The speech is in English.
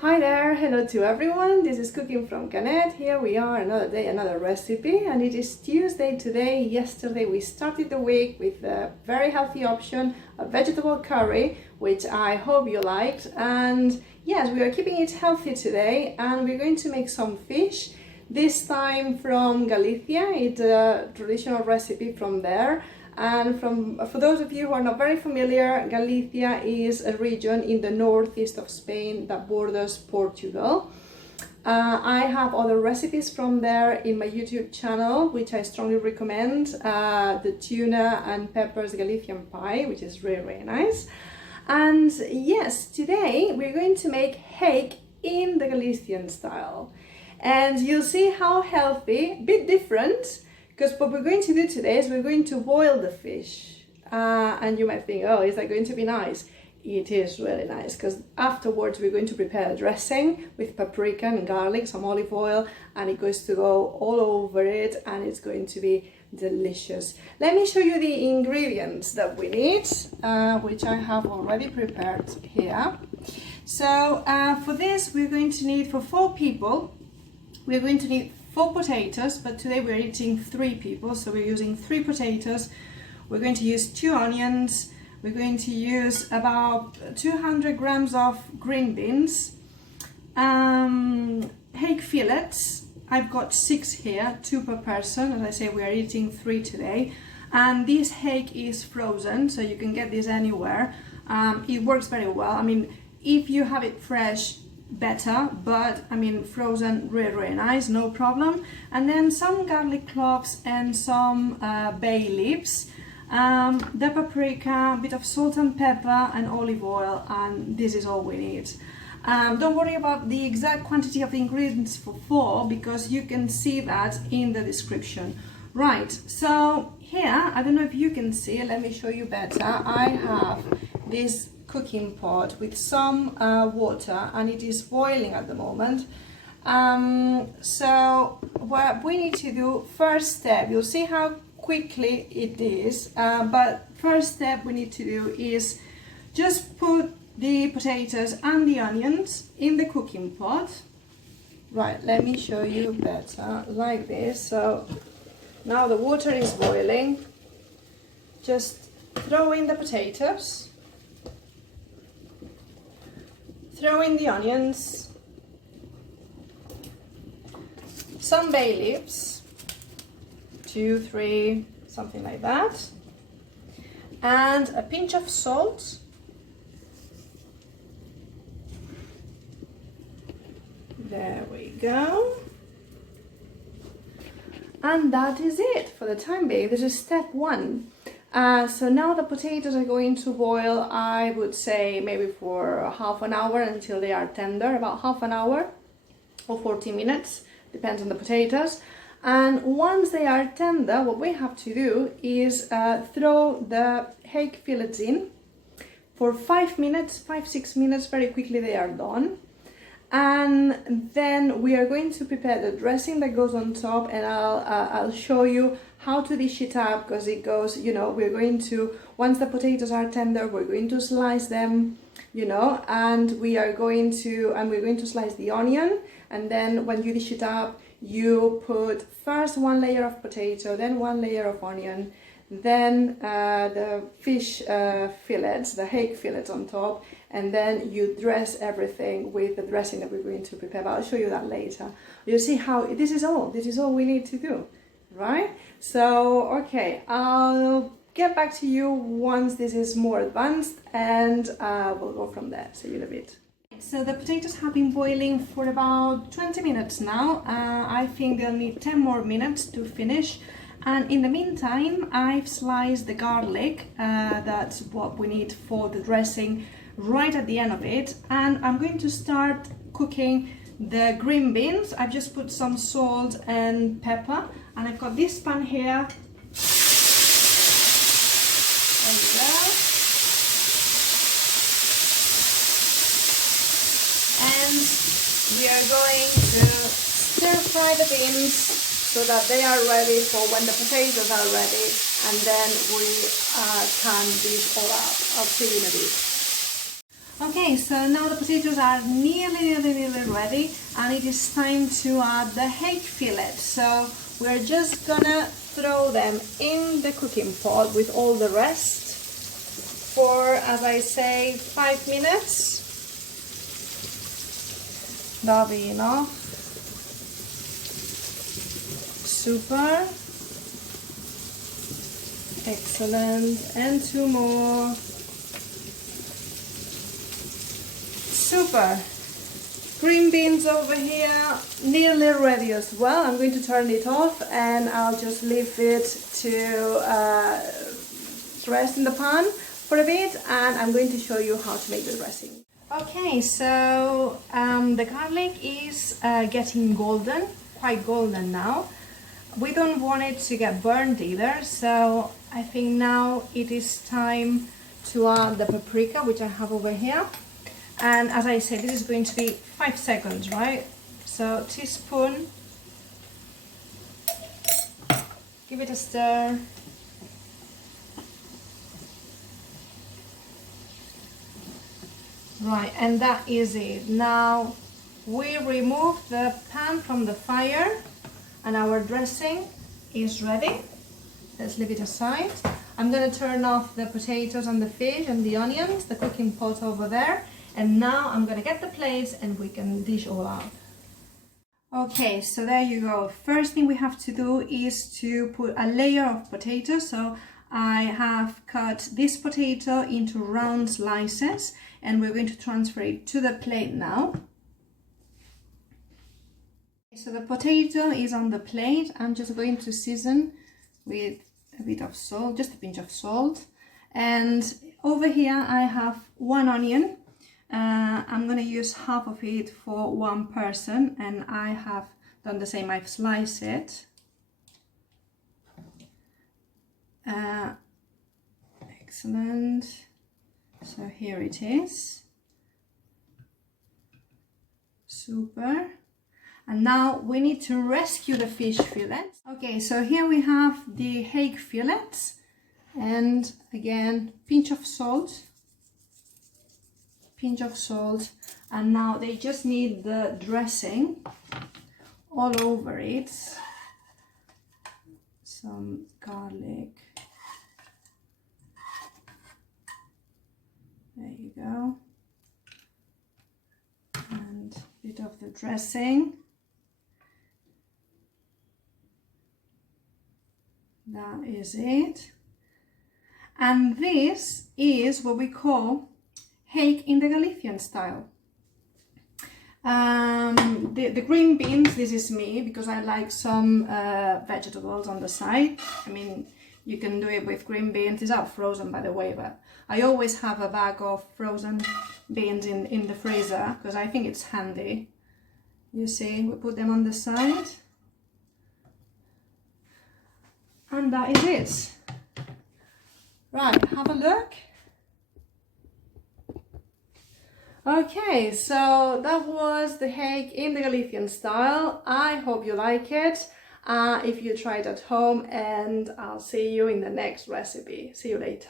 Hi there, hello to everyone. This is Cooking from Canet. Here we are, another day, another recipe, and it is Tuesday today. Yesterday we started the week with a very healthy option, a vegetable curry, which I hope you liked. And yes, we are keeping it healthy today, and we're going to make some fish, this time from Galicia. It's a traditional recipe from there. And for those of you who are not very familiar, Galicia is a region in the northeast of Spain that borders Portugal. I have other recipes from there in my YouTube channel, which I strongly recommend. The tuna and peppers Galician pie, which is really nice. And yes, today we're going to make hake in the Galician style. And you'll see how healthy, a bit different, because what we're going to do today is we're going to boil the fish. And you might think, oh, is that going to be nice? It is really nice, because afterwards we're going to prepare a dressing with paprika and garlic, some olive oil, and it goes to go all over it, and it's going to be delicious. Let me show you the ingredients that we need, which I have already prepared here. So for this, we're going to need, for 4 people, we're going to need 4 potatoes, but today we're eating 3 people, so we're using 3 potatoes. We're going to use 2 onions. We're going to use about 200 grams of green beans. Hake fillets. I've got 6 here, 2 per person. As I say, we are eating 3 today. And this hake is frozen, so you can get this anywhere. It works very well. I mean, if you have it fresh, better, but I mean frozen, really nice, no problem. And then some garlic cloves and some bay leaves, the paprika, a bit of salt and pepper and olive oil, and this is all we need. Don't worry about the exact quantity of the ingredients for 4, because you can see that in the description. Right, so here, I don't know if you can see, let me show you better. I have this cooking pot with some water, and it is boiling at the moment. So what we need to do, first step, you'll see how quickly it is, but first step we need to do is just put the potatoes and the onions in the cooking pot. Right, let me show you better, like this. So now the water is boiling. Just throw in the potatoes, throw in the onions, some bay leaves, 2, 3, something like that, and a pinch of salt, there we go, and that is it for the time being. This is step 1. So now the potatoes are going to boil, I would say maybe for half an hour until they are tender, about half an hour or 40 minutes, depends on the potatoes. And once they are tender, what we have to do is throw the hake fillets in for 5 minutes, 5-6 minutes, very quickly they are done. And then we are going to prepare the dressing that goes on top, and I'll show you how to dish it up, because it goes, you know, we're going to, once the potatoes are tender, we're going to slice them, you know, and we're going to slice the onion, and then when you dish it up, you put first 1 layer of potato, then 1 layer of onion, then the fish fillets, the hake fillets on top, and then you dress everything with the dressing that we're going to prepare. But I'll show you that later. You'll see how this is all we need to do, right? So okay, I'll get back to you once this is more advanced, and we'll go from there. See you in a bit. So the potatoes have been boiling for about 20 minutes now. I think they'll need 10 more minutes to finish. And in the meantime, I've sliced the garlic, that's what we need for the dressing, right at the end of it. And I'm going to start cooking the green beans. I've just put some salt and pepper, and I've got this pan here. There we go. And we are going to stir fry the beans so that they are ready for when the potatoes are ready, and then we can dish all up. I'll see you in a bit. Okay, so now the potatoes are nearly ready, and it is time to add the hake fillet. So we're just gonna throw them in the cooking pot with all the rest for, as I say, 5 minutes. That'll be enough. Super. Excellent. And 2 more. Super. Green beans over here, nearly ready as well. I'm going to turn it off and I'll just leave it to rest in the pan for a bit, and I'm going to show you how to make the dressing. Okay, so the garlic is getting golden, quite golden now. We don't want it to get burned either, so I think now it is time to add the paprika, which I have over here. And as I said, this is going to be 5 seconds, right? So teaspoon, give it a stir. Right, and that is it. Now we remove the pan from the fire and our dressing is ready. Let's leave it aside. I'm going to turn off the potatoes and the fish and the onions, the cooking pot over there. And now I'm going to get the plates and we can dish all out. Okay, so there you go. First thing we have to do is to put a layer of potato. So I have cut this potato into round slices and we're going to transfer it to the plate now. So the potato is on the plate. I'm just going to season with a bit of salt, just a pinch of salt. And over here I have 1 onion. I'm going to use half of it for 1 person, and I have done the same. I've sliced it. Excellent. So here it is. Super. And now we need to rescue the fish fillets. Okay, so here we have the hake fillets, and again, pinch of salt, and now they just need the dressing all over it. Some garlic. There you go. And a bit of the dressing. That is it. And this is what we call hake in the Galician style. The green beans, this is me, because I like some vegetables on the side. I mean, you can do it with green beans. These are frozen, by the way, but I always have a bag of frozen beans in the freezer because I think it's handy. You see, we put them on the side. And that is it. Right, have a look. Okay, so that was the hake in the Galician style. I hope you like it. If you try it at home, and I'll see you in the next recipe. See you later.